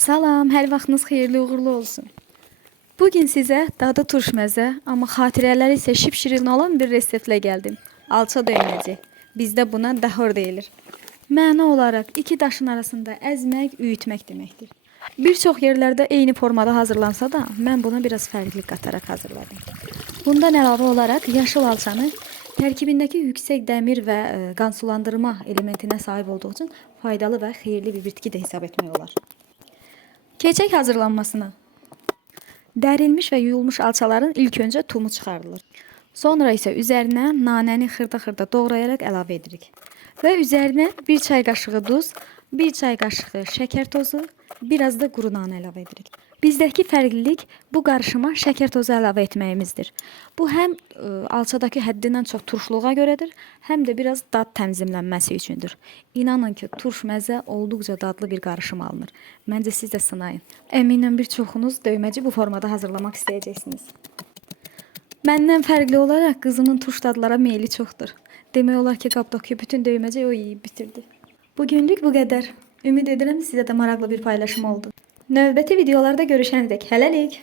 Salam, hər vaxtınız xeyirli uğurlu olsun. Bugün sizə dadı turşməzə, amma xatirələri isə şipşirin olan bir reseptlə gəldim. Alça döyməci. Bizdə buna dahor deyilir. Məna olaraq iki daşın arasında əzmək, üyütmək deməkdir. Bir çox yerlərdə eyni formada hazırlansa da, mən buna biraz fərqli qataraq hazırladım. Bundan əlavə olaraq yaşıl alçanı tərkibindəki yüksək dəmir və qan sulandırma elementinə sahib olduğu üçün faydalı və xeyirli bir bitki də hesab etmək olar. Keçək hazırlanmasına. Dərilmiş və yuyulmuş alçaların ilk öncə tumu çıxarılır. Sonra isə üzərinə nanəni xırda-xırda doğrayaraq əlavə edirik. Və üzərinə 1 çay qaşığı duz, 1 çay qaşığı şəkər tozu, biraz da quru nanə əlavə edirik. Bizdəki fərqlilik bu qarışıma şəkər tozu əlavə etməyimizdir. Bu həm alçadakı həddindən çox turşluğa görədir, həm də biraz dad təmizlənməsi üçündür. İnanın ki, turş məzə olduqca dadlı bir qarışım alınır. Məncə siz də sınayın. Əminəm bir çoxunuz döyməci bu formada hazırlamaq istəyəcəksiniz. Məndən fərqli olaraq qızımın turş dadlara meyli çoxdur. Demək olar ki, qabdakı bütün döyməci o yeyib bitirdi. Bugünlük bu qədər. Ümid edirəm sizə də maraqlı bir paylaşım oldu. Növbəti videolarda görüşəncək hələlik.